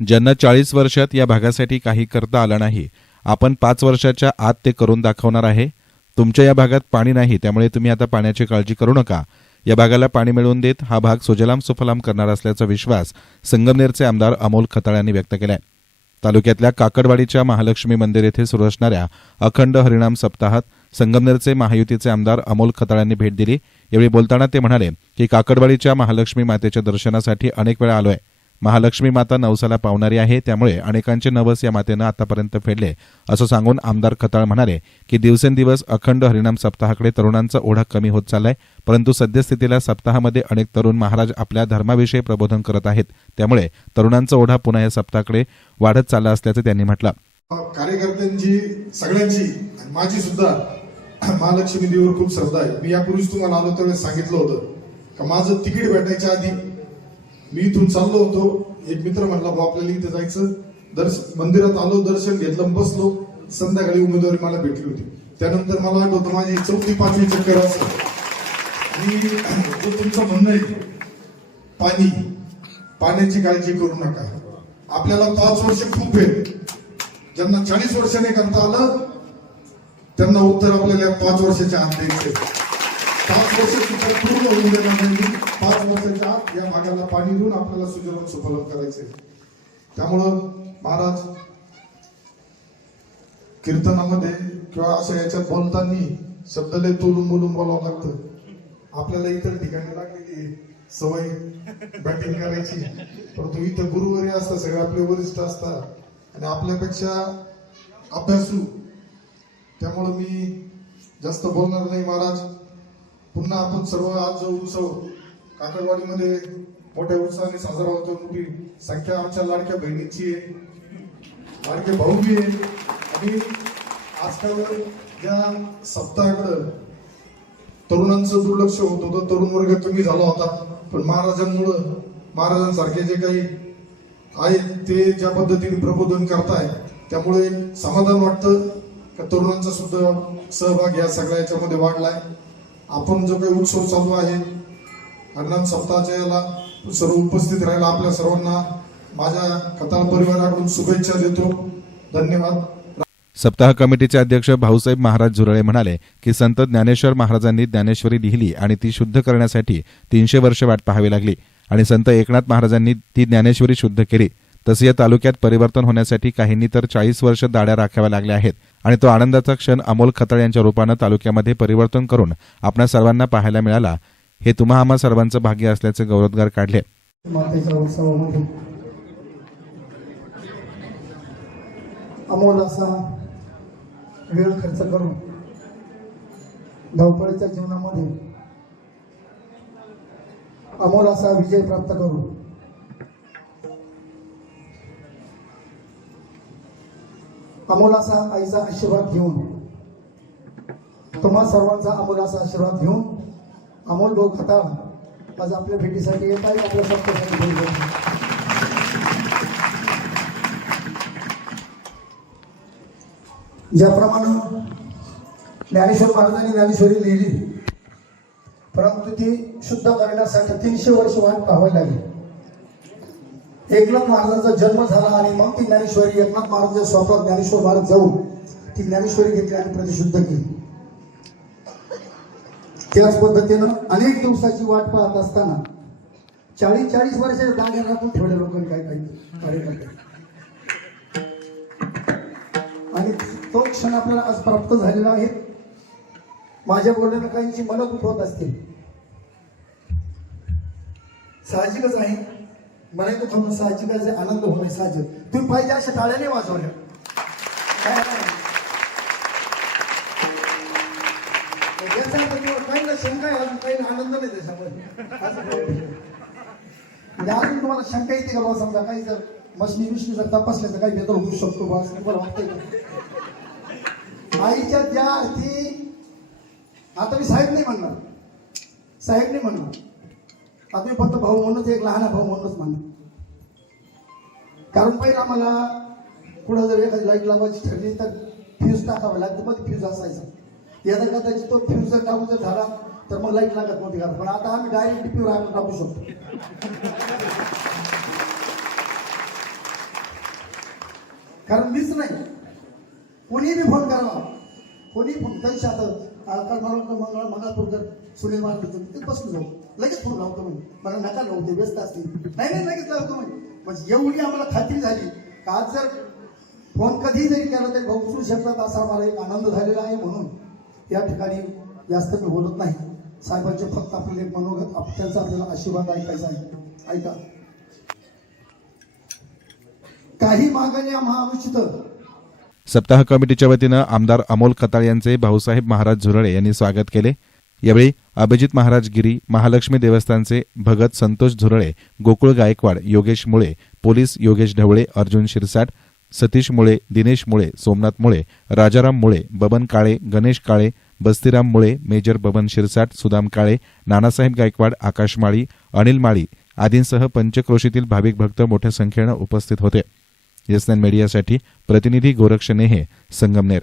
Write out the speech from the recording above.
ज्यांना चाळीस वर्षात या भागासाठी काही करता आलं नाही आपण पाच वर्षाच्या आत ते करून दाखवणार आहे. तुमच्या या भागात पाणी नाही त्यामुळे तुम्ही आता पाण्याची काळजी करू नका. या भागाला पाणी मिळवून देत हा भाग सुजलाम सुफलाम करणार असल्याचा विश्वास संगमनेरचे आमदार अमोल खताळ यांनी व्यक्त केलाय. तालुक्यातल्या काकडवाडीच्या महालक्ष्मी मंदिर येथे सुरू असणाऱ्या अखंड हरिणाम सप्ताहात संगमनेरचे महायुतीचे आमदार अमोल खताळ यांनी भेट दिली. यावेळी बोलताना ते म्हणाले की काकडवाडीच्या महालक्ष्मी मातेच्या दर्शनासाठी अनेक वेळा आलोय. महालक्ष्मी माता नवसाला पावणारी आहे. त्यामुळे अनेकांचे नवस या मातेनं आतापर्यंत फेडले. असं सांगून आमदार खताळ म्हणाले की दिवसेंदिवस अखंड हरिणाम सप्ताहाकडे तरुणांचा ओढा कमी होत चाललाय. परंतु सद्यस्थितीला सप्ताहामध्ये अनेक तरुण महाराज आपल्या धर्माविषयी प्रबोधन करत आहेत. त्यामुळे तरुणांचा ओढा पुन्हा या सप्ताहाकडे वाढत चालला असल्याचं त्यांनी म्हटलं. कार्यकर्त्यांची सगळ्यांची माझी सुद्धा महालक्ष्मी देवीवर खूप श्रद्धा आहे. मी यापूर्वीच तुम्हाला आलो त्यावेळेस सांगितलं होतं का माझं तिकीट भेटायच्या आधी मी इथून चाललो होतो. एक मित्र म्हणला भाऊ आपल्याला इथे जायचं. दर्श मंदिरात आलो दर्शन घेतलं बसलो. संध्याकाळी उमेदवारी मला भेटली होती. त्यानंतर मला आठवतं माझी चौथी पाचवी चक्कर असं. आणि जो तुमचं म्हणणं आहे पाणी. पाण्याची काळजी करू नका. आपल्याला पाच वर्ष खूप आहे ज्यांना चाळीस वर्षाने करता आलं त्यांना उत्तर आपल्याला पाच वर्षाच्या आत द्यायचंय पाच वर्षाची पूर्ण होऊन देणार नाही. पाच वर्षाच्या आत या भागाला पाणी देऊन आपल्याला सुजलन सुफलन करायचे. त्यामुळं महाराज कीर्तनामध्ये किंवा असं याच्यात बोलताना शब्द लय तोलून बोलून बोलावं लागतं. आपल्याला इतर ठिकाणी लागलेली सवय बॅटिंग करायची. परंतु इथं गुरुवारी असतात सगळे आपले वरिष्ठ असतात. आणि आपल्यापेक्षा अभ्यासू. त्यामुळं मी जास्त बोलणार नाही महाराज. पुन्हा आपण सर्व आज जो उत्सव काकडवाडीमध्ये मोठ्या उत्साहाने साजरा होतो मोठी संख्या आमच्या लाडक्या बहिणींची आहे. लाडके भाऊ बी आहे. आणि आजकाल या सप्ताहाकडं तरुणांचं दुर्लक्ष होत होतं. तरुण वर्ग कमी झाला होता. पण महाराजांमुळं महाराजांसारखे जे काही आहेत ते ज्या पद्धतीने प्रबोधन करताय त्यामुळे समाधान वाटतं. का तरुणांचा सुद्धा सहभाग या सगळ्या याच्यामध्ये वाढलाय. आपण जो काही उत्सव चालू आहे हरिनाम सप्ताहाच्या याला सर्व उपस्थित राहायला आपल्या सर्वांना. माझ्या कथाळ परिवाराकडून शुभेच्छा देतो. धन्यवाद. सप्ताह कमिटीचे अध्यक्ष भाऊसाहेब महाराज झुरळे म्हणाले की संत ज्ञानेश्वर महाराजांनी ज्ञानेश्वरी लिहिली आणि ती शुद्ध करण्यासाठी तीनशे वर्ष वाट पाहावी लागली. आणि संत एकनाथ महाराजांनी ती ज्ञानेश्वरी शुद्ध केली. तसे या तालुक्यात परिवर्तन होण्यासाठी काहींनी तर चाळीस वर्ष दाड्या राखाव्या लागल्या आहेत. आणि तो आनंदाचा क्षण अमोल खताळ यांच्या रूपानं तालुक्यामध्ये परिवर्तन करून आपणा सर्वांना पाहायला मिळाला. हे तुम्हा आम्हा सर्वांचं भाग्य असल्याचे गौरवगार काढले. अमोल असा वेळ खर्च करून धावपळीच्या जीवनामध्ये अमोल असा विजय प्राप्त करू अमोलाचा आईचा आशीर्वाद घेऊन तुम्हा सर्वांचा अमोलाचा आशीर्वाद घेऊन अमोल भाऊ खताळ आज आपल्या भेटीसाठी येत आहे आपल्या सत्तेसाठी भेट देत ज्याप्रमाणे ज्ञानेश्वर महाराजांनी ज्ञानेश्वरी लिहिली परंतु ती शुद्ध करण्यासाठी तीनशे वर्ष वाट पाहावी लागली. एकनाथ महाराजांचा जन्म झाला आणि मग ती ज्ञानेश्वरी एकनाथ महाराजांच्या स्वतः ज्ञानेश्वर महाराज जाऊन ती ज्ञानेश्वरी घेतली आणि प्रतिशुद्ध केली. त्याच पद्धतीनं अनेक दिवसाची वाट पाहत असताना चाळीस चाळीस वर्षाच्या जागेवर आपण ठेवले लोकांनी काय काही कार्यकर्ते आणि तो क्षण आपल्याला आज प्राप्त झालेला आहे. माझ्या बोलण्यानं काहींची मनं दुखवत असतील. साहजिकच आहे. मला दुखवणं साहजिकच आहे आनंद होणे साहजिक तुम्ही पाहिजे अशा टाळ्याने वाजवल्या. काय काही ना शंका आहे अजून काही ना आनंद नाही त्याच्यामध्ये. म्हणजे अजून तुम्हाला शंका येते का बाबा समजा काही जर मशनी विष्णू जर तर काही बेदर होऊ शकतो बा तुम्हाला वाटतंय का? आईच्या त्या अर्थी आता मी साहेब नाही म्हणणार. साहेब नाही म्हणणार. आता मी फक्त भाऊ म्हणूनच एक लहान भाऊ म्हणूनच म्हणणार कारण पहिला मला पुढं जर एखादी लाइट लावायची ठरली तर फ्यूज टाकावं लागतं मग फ्यूज असायचा. याचा कदाचित तो फ्यूज जर टाकून जर झाला तर मग लाइट लागत नव्हती कारण पण आता आम्ही डायरेक्ट फ्यूज टाकू शकतो. कारण मीच नाही. कोणीही फोन करावा. कोणी फोन त्यांच्या आता काल मला वाटतं मंगळ मंगळापूरकर सुनील महाराज ते बसलो जाऊ लगेच फोन लावतो म्हणे. मला नका लावू ते व्यस्त असतील. नाही नाही लगेच लावतो म्हणे. म्हणजे एवढी आम्हाला खात्री झाली का आज जर फोन कधी जरी केला तरी भाऊ उचलू शकतात असा मला एक आनंद झालेला आहे म्हणून या ठिकाणी जास्त मी बोलत नाही. साहेबांचे फक्त आपल्याला एक मनोगत त्यांचा आपल्याला आशीर्वाद ऐकायचा आहे. ऐका. काही मागण्या महानुचित सप्ताह कमिटीच्या वतीनं आमदार अमोल खताळ यांचे भाऊसाहेब महाराज झुरळे यांनी स्वागत केले. यावेळी अभिजित महाराज गिरी महालक्ष्मी देवस्थानचे भगत संतोष झुरळे गोकुळ गायकवाड योगेश मुळे पोलीस योगेश ढवळे अर्जुन शिरसाट सतीश मुळे दिनेश मुळे सोमनाथ मुळे राजाराम मुळे बबन काळे गणेश काळे बस्तीराम मुळे मेजर बबन शिरसाट सुदाम काळे नानासाहेब गायकवाड आकाश माळी अनिल माळी आदींसह पंचक्रोशीतील भाविक भक्त मोठ्या संख्येनं उपस्थित होते. येस नाईन मीडियासाठी प्रतिनिधी गोरक्ष नेहे संगमनेर